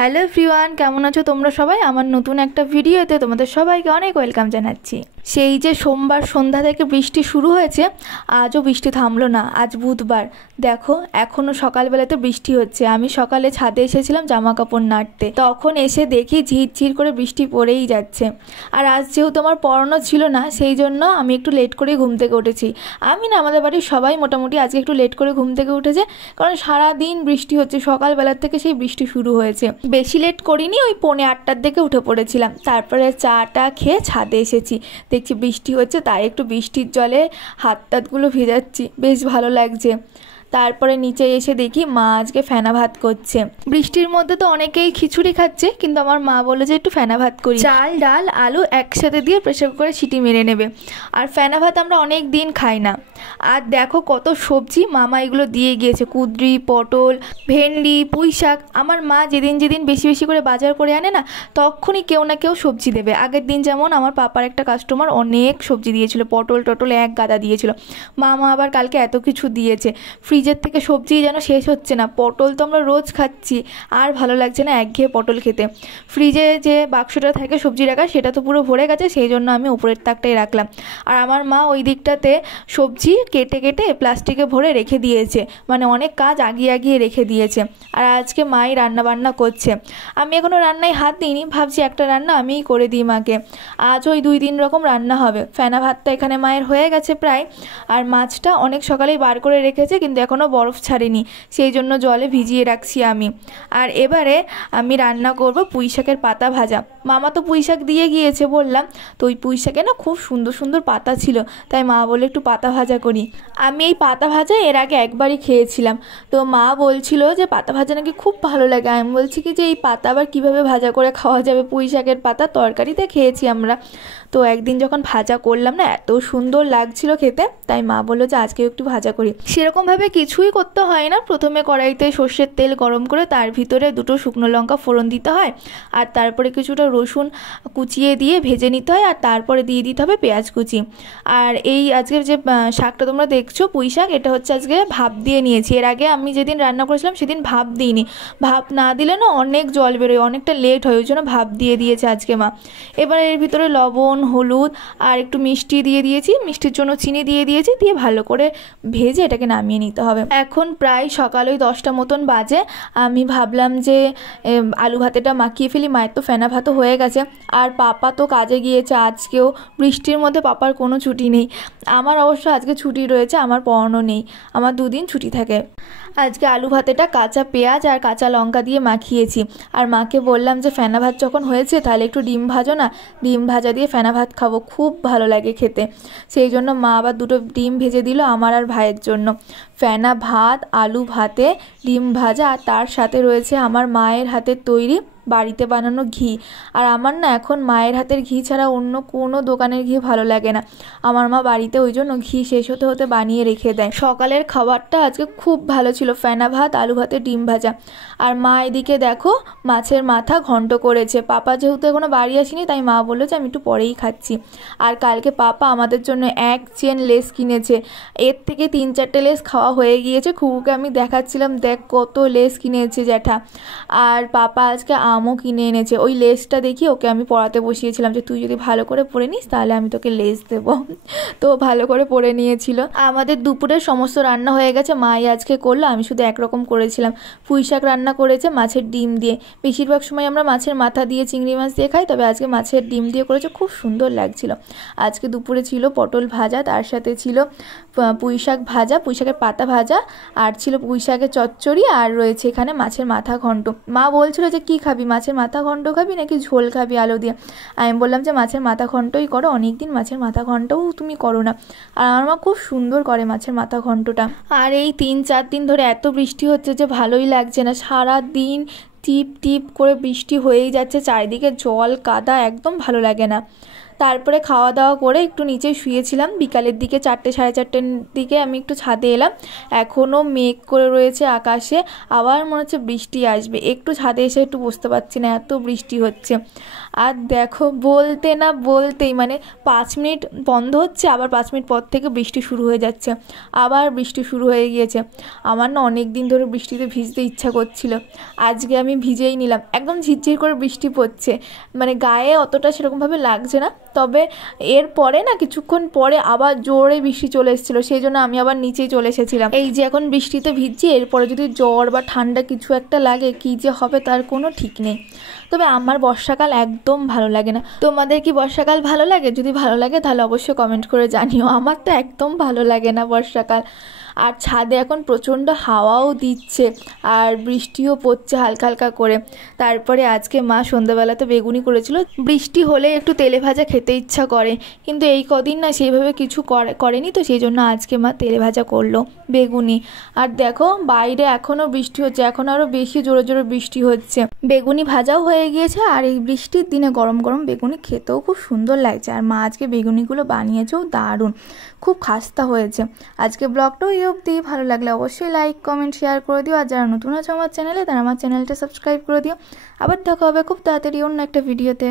Hello everyone, কেমন আছো তোমরা সবাই? আমার নতুন একটা ভিডিওতে তোমাদের সবাইকে অনেক ওয়েলকাম জানাচ্ছি। সেই যে সোমবার সন্ধ্যা থেকে বৃষ্টি শুরু হয়েছে, আজও বৃষ্টি থামলো না। আজ বুধবার, দেখো এখনও সকালবেলাতে বৃষ্টি হচ্ছে। আমি সকালে ছাদে এসেছিলাম জামা কাপড় নাড়তে, তখন এসে দেখি ঝিরঝির করে বৃষ্টি পড়েই যাচ্ছে। আর আজ যেহেতু আমার পড়ানো ছিল না, সেই জন্য আমি একটু লেট করে ঘুম থেকে উঠেছি। আমি না, আমাদের বাড়ির সবাই মোটামুটি আজকে একটু লেট করে ঘুম থেকে উঠেছে, কারণ সারাদিন বৃষ্টি হচ্ছে। সকালবেলার থেকে সেই বৃষ্টি শুরু হয়েছে। বেশি লেট করিনি, ওই 7:45-8টার দিকে উঠে পড়েছিলাম। তারপরে চাটা খেয়ে ছাদে এসেছি, দেখছি বৃষ্টি হচ্ছে, তাই একটু বৃষ্টির জলে হাত টাতগুলো ভেজাচ্ছি, বেশ ভালো লাগছে। তারপরে নিচে এসে দেখি মা আজকে ফেনা ভাত করছে। বৃষ্টির মধ্যে তো অনেকেই খিচুড়ি খাচ্ছে, কিন্তু আমার মা বলে যে একটু ফেনা ভাত করি। চাল ডাল আলু একসাথে দিয়ে প্রেসার কুকারে সিটি মেরে নেবে। আর ফেনা ভাত আমরা অনেক দিন খাই না। আর দেখো কত সবজি মামা এগুলো দিয়ে গিয়েছে, কুঁদরি, পটল, ভেন্ডি, পুঁই শাক। আমার মা যেদিন যেদিন বেশি বেশি করে বাজার করে আনে না, তখনই কেউ না কেউ সবজি দেবে। আগের দিন যেমন আমার পাপার একটা কাস্টমার অনেক সবজি দিয়েছিল, পটল টটল এক গাদা দিয়েছিল। মামা আবার কালকে এত কিছু দিয়েছে। ফ্রিজের থেকে সবজি যেন শেষ হচ্ছে না। পটল তো আমরা রোজ খাচ্ছি, আর ভালো লাগছে না একঘেয়ে পটল খেতে। ফ্রিজে যে বাক্সটা থাকে সবজি রাখার, সেটা তো পুরো ভরে গেছে, সেই জন্য আমি উপরের তাকটাই রাখলাম। আর আমার মা ওই দিকটাতে সবজি কেটে কেটে প্লাস্টিকে ভরে রেখে দিয়েছে, মানে অনেক কাজ আগিয়ে আগিয়ে রেখে দিয়েছে। আর আজকে মাই রান্না বান্না করছে। আমি এখনও রান্নায় হাত দিইনি, ভাবছি একটা রান্না আমিই করে দিই মাকে। আজ ওই 2-3 রকম রান্না হবে। ফেনা ভাতটা এখানে মায়ের হয়ে গেছে প্রায়। আর মাছটা অনেক সকালেই বার করে রেখেছে, কিন্তু এখনও বরফ ছাড়েনি, সেই জন্য জলে ভিজিয়ে রাখছি আমি। আর এবারে আমি রান্না করব পুঁই শাকের পাতা ভাজা। মামা তো পুঁই শাক দিয়ে গিয়েছে বললাম, তো ওই পুঁই শাকে না খুব সুন্দর সুন্দর পাতা ছিল, তাই মা বলে একটু পাতা ভাজা করি। আমি এই পাতা ভাজা এর আগে একবারই খেয়েছিলাম, তো মা বলছিল যে পাতা ভাজা নাকি খুব ভালো লাগে। আমি বলছি কি যে এই পাতা আবার কীভাবে ভাজা করে খাওয়া যাবে? পুঁই শাকের পাতা তরকারিতে খেয়েছি আমরা, তো একদিন যখন ভাজা করলাম না, এত সুন্দর লাগছিল খেতে, তাই মা বললো যে আজকেও একটু ভাজা করি। সেরকমভাবে কিছুই করতে হয় না। প্রথমে কড়াইতে সর্ষের তেল গরম করে তার ভিতরে 2টো শুকনো লঙ্কা ফোড়ন দিতে হয়, আর তারপরে কিছুটা রসুন কুচিয়ে দিয়ে ভেজে নিতে হয়, আর তারপরে দিয়ে দিতে হবে পেঁয়াজ কুচি। আর এই আজকের যে শাকটা তোমরা দেখছো পুঁই শাক, এটা হচ্ছে আজকে ভাপ দিয়ে নিয়েছি। এর আগে আমি যেদিন রান্না করেছিলাম সেদিন ভাপ দিইনি। ভাপ না দিলে না অনেক জল বেরোয়, অনেকটা লেট হয়, ওই জন্য ভাপ দিয়ে দিয়েছে আজকে মা। এবার এর ভিতরে লবণ, হলুদ আর একটু মিষ্টি দিয়ে দিয়েছি, মিষ্টির জন্য চিনি দিয়ে দিয়েছি, দিয়ে ভালো করে ভেজে এটাকে নামিয়ে নিতে হবে। এখন প্রায় সকাল ওই 10টা মতন বাজে। আমি ভাবলাম যে আলু ভাতেটা মাখিয়ে ফেলি, মায়ের তো ফেনা ভাতও হয়ে গেছে। আর পাপা তো কাজে গিয়েছে আজকেও, বৃষ্টির মধ্যে পাপার কোনো ছুটি নেই। আমার অবশ্য আজকে ছুটি রয়েছে, আমার পড়ানো নেই, আমার 2 দিন ছুটি থাকে। আজকে আলু ভাতেটা কাঁচা পেঁয়াজ আর কাঁচা লঙ্কা দিয়ে মাখিয়েছি। আর মাকে বললাম যে ফেনা ভাত যখন হয়েছে তাহলে একটু ডিম ভাজো না, ডিম ভাজা দিয়ে ফেনা ভাত খাবো, খুব ভালো লাগে খেতে। সেই জন্য মা আবার 2টো ডিম ভেজে দিল আমার আর ভাইয়ের জন্য। ফেনা ভাত, আলু ভাতে ডিম ভাজা, আর তার সাথে রয়েছে আমার মায়ের হাতের তৈরি বাড়িতে বানানো ঘি। আর আমার না এখন মায়ের হাতের ঘি ছাড়া অন্য কোনো দোকানের ঘি ভালো লাগে না। আমার মা বাড়িতে ওই জন্য ঘি শেষ হতে হতে বানিয়ে রেখে দেয়। সকালের খাবারটা আজকে খুব ভালো ছিল, ফেনা ভাত, আলু ভাতে ডিম ভাজা। আর মা এদিকে দেখো মাছের মাথা ঘন্ট করেছে। পাপা যেহেতু এখনো বাড়ি আসেনি, তাই মা বললো যে আমি একটু পরেই খাচ্ছি। আর কালকে পাপা আমাদের জন্য 1 চেন লেস কিনেছে, এর থেকে 3-4টে লেস খাওয়া হয়ে গিয়েছে। খুকুকে আমি দেখাচ্ছিলাম, দেখ কত লেস কিনেছে জ্যাঠা। আর পাপা আজকে আমও কিনে এনেছে। ওই লেসটা দেখি ওকে আমি পড়াতে বসিয়েছিলাম যে তুই যদি ভালো করে পড়ে নিস তাহলে আমি তোকে লেস দেবো। তো ভালো করে পড়ে নিয়েছিল। আমাদের দুপুরের সমস্ত রান্না হয়ে গেছে, মাই আজকে করলো, আমি শুধু একরকম করেছিলাম। পুঁই শাক রান্না করেছে মাছের ডিম দিয়ে। বেশিরভাগ সময় আমরা মাছের মাথা দিয়ে চিংড়ি মাছ দিয়ে খাই, তবে আজকে মাছের ডিম দিয়ে করেছে, খুব সুন্দর লাগছিল। আজকে দুপুরে ছিল পটল ভাজা, তার সাথে ছিল পুঁই শাক ভাজা, পুঁই শাকের পাতা ভাজা, আর ছিল পুঁই শাকের চচ্চড়ি, আর রয়েছে এখানে মাছের মাথা ঘন্ট। মা বলছিল যে কি খাবি, মাছের মাথা ঘন্ট খাবি নাকি ঝোল খাবি আলু দিয়ে? আমি বললাম যে মাছের মাথা ঘন্টই করো, অনেকদিন মাছের মাথা ঘন্টও তুমি করো না। আর আমার মা খুব সুন্দর করে মাছের মাথা ঘন্টটা। আর এই 3-4 দিন ধরে এত বৃষ্টি হচ্ছে যে ভালোই লাগছে না। সারা দিন টিপ টিপ করে বৃষ্টি হয়েই যাচ্ছে, চারিদিকে জল কাদা, একদম ভালো লাগে না। তারপরে খাওয়া দাওয়া করে একটু নিচে শুয়েছিলাম। বিকালের দিকে 4টে সাড়ে 4টের দিকে আমি একটু ছাদে এলাম। এখনও মেঘ করে রয়েছে আকাশে, আবার মনে হচ্ছে বৃষ্টি আসবে। একটু ছাদে এসে একটু বসতে পারছি না, এত বৃষ্টি হচ্ছে। আর দেখো বলতে না বলতেই মানে 5 মিনিট বন্ধ হচ্ছে, আবার 5 মিনিট পর থেকে বৃষ্টি শুরু হয়ে যাচ্ছে, আবার বৃষ্টি শুরু হয়ে গিয়েছে। আমার না অনেক দিন ধরে বৃষ্টিতে ভিজতে ইচ্ছা করছিল, আজকে আমি ভিজেই নিলাম। একদম ঝিরঝির করে বৃষ্টি পড়ছে, মানে গায়ে অতটা সেরকমভাবে লাগছে না, তবে এর পরে না কিছুক্ষণ পরে আবার জোরে বৃষ্টি চলে এসেছিলো, সেই জন্য আমি আবার নিচেই চলে এসেছিলাম। এই যে এখন বৃষ্টিতে ভিজছি, এরপরে যদি জ্বর বা ঠান্ডা কিছু একটা লাগে কী যে হবে তার কোনো ঠিক নেই। তবে আমার বর্ষাকাল একদম ভালো লাগে না। তোমাদের কি বর্ষাকাল ভালো লাগে? যদি ভালো লাগে তাহলে অবশ্যই কমেন্ট করে জানিও। আমার তো একদম ভালো লাগে না বর্ষাকাল। আর ছাদে এখন প্রচণ্ড হাওয়াও দিচ্ছে আর বৃষ্টিও পড়ছে হালকা হালকা করে। তারপরে আজকে মা সন্ধ্যাবেলাতে বেগুনি করেছিল। বৃষ্টি হলে একটু তেলে ভাজা খেতে ইচ্ছা করে, কিন্তু এই কদিন না সেইভাবে কিছু করেনি, তো সেই জন্য আজকে মা তেলে ভাজা করলো বেগুনি। আর দেখো বাইরে এখনও বৃষ্টি হচ্ছে, এখন আরও বেশি জোরে জোরে বৃষ্টি হচ্ছে। বেগুনি ভাজাও হয়ে গিয়েছে, আর এই বৃষ্টির দিনে গরম গরম বেগুনি খেতেও খুব সুন্দর লাগছে। আর মা আজকে বেগুনিগুলো বানিয়েছেও দারুণ, খুব খাস্তা হয়েছে। আজকে ব্লগটাও এই অবধি। ভালো লাগলে অবশ্যই লাইক কমেন্ট শেয়ার করে দিও, আর যারা নতুন আছে আমার চ্যানেলে তারা আমার চ্যানেলটা সাবস্ক্রাইব করে দিও। আবার দেখা হবে খুব তাড়াতাড়ি অন্য একটা ভিডিওতে।